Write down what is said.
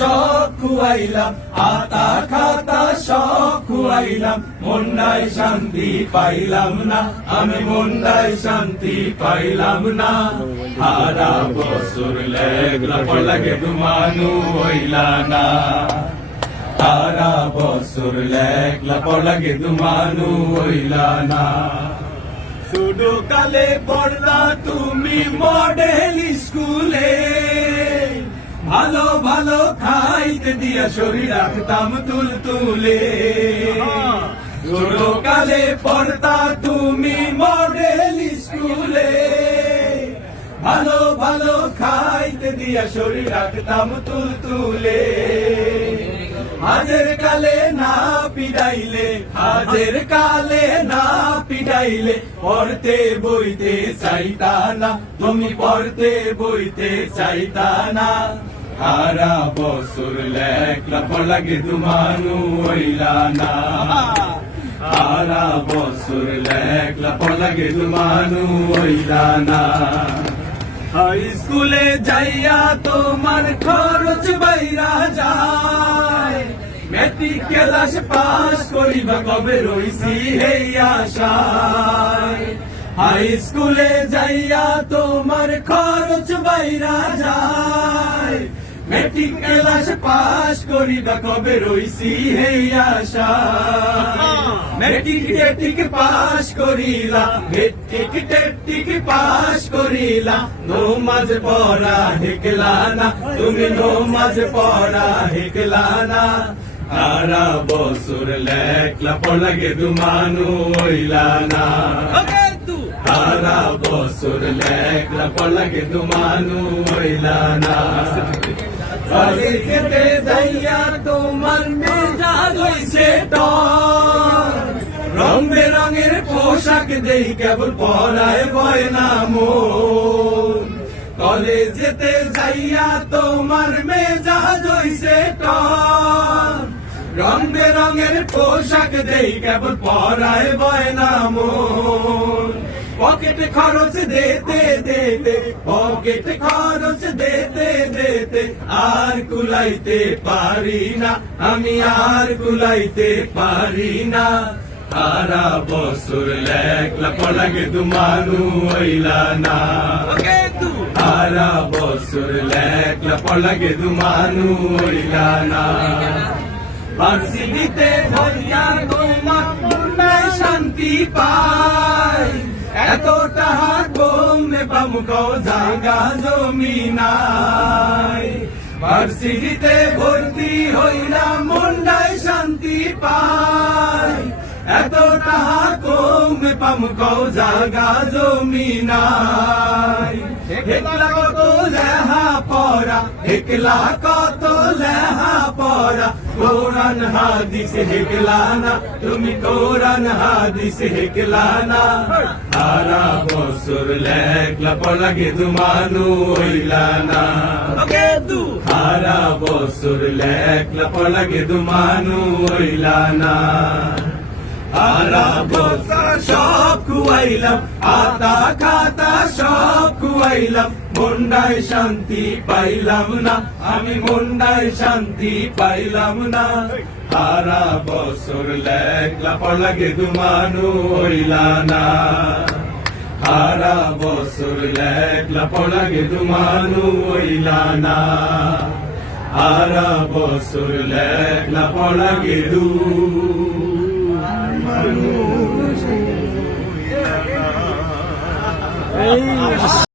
সব আতা খাতা সব খুয়াইলাম শান্তি পাইলাম না, আমি মন্ডাই শান্তি পাইলাম না। হারা বছর লেগলা তুমানু হইলা না। সারা বছর লেখলা পড়লাগে তুমানু হইলা না। কালে পড়লা, তুমি মডেল স্কুলে। ভালো ভালো খাইতে দিয়া শরীর রাখতাম তুল তুলে। ছোট কালে পড়তা তুমি মডেল স্কুলে। ভালো ভালো খাইতে দিয়া শরীর রাখতাম তুল তুলে। হাজের কালে না পিড়াইলে হাজের কালে না পিড়াইলে পড়তে বইতে চাইতা না। তুমি পড়তে বইতে চাইতা না। সারা বছর লেখলা পড়লাগে তুমানু হইলা না। সারা বছর লেখলা পড়লাগে তুমানু হইলা না। স্কুলে যাইয়া তোমার খরচ বাইরা যায়। মেট্রিক ক্লাস পাস করিবা কবে রইছি হেই আশায়। হাই স্কুলে যাইয়া তোমার খরচ বাইরা যায়। মেট্রিক ক্লাস পাস করিবা কবে রইছি হেই আশায় মেট্রিক টেট্রিক পাস করিলা মেট্রিক টেট্রিক পাস করিলা নমাজ পড়া হেকলা না তুমি নমাজ পড়া হেকলা না সারা বছর লেখলা পড়লাগে তুমানু হইলা না সারা বছর লেখলা পড়লাগে তুমানু হইলা না বাড়িতে যাইয়া তোমার মেজাজ হইছে রং বেরঙের পোশাক দেই কেবল পরায় বয়না মন কলেজেতে যাইয়া তোমার মেজাজ হইছে রং বেরঙের পোশাক দেই কেবল পরায় বয়না মন পকেট খরচ দেতে দেতে, পকেট খরচ দেতে। দেতে আর কুলাইতে পারি না। আমি আর কুলাইতে পারি না। সারা বছর লেখলা পড়াগে তুমানু হইলা না। সারা বছর লেখলা পড়াগে তুমানু হইলা না। ভার্সিটিতে ধরিয়া তোমার শান্তি পাই এত টাহা কমে পামুক জায়গা জমি নাই। ভার্সিটিতে ভর্তি হইলাম মন্ডায় শান্তি পাই। এত টাহা কমে পামুক জায়গা জমি নাই। একলা কত লেহা পড়া একলা কত লেহা পড়া কোরআন হাদিস হেকলা না তুমি কোরআন হাদিস হেকলা না সারা বছর লেখলা পড়াগে তুমানু হইলা না সারা বছর লেখলা পড়াগে তুমানু হইলা না সারা বছর সব খুয়াইলাম আতা খাতা খুয়াইলাম মন্ডায় শান্তি পাইলাম না। আমি মন্ডায় শান্তি পাইলাম না। সারা বছর লেখলা পড়াগে তুমানু হইলা না। সারা বছর লেখলা পড়াগে তুমানু হইলা না। সারা বছর লেখলা পড়াগে দু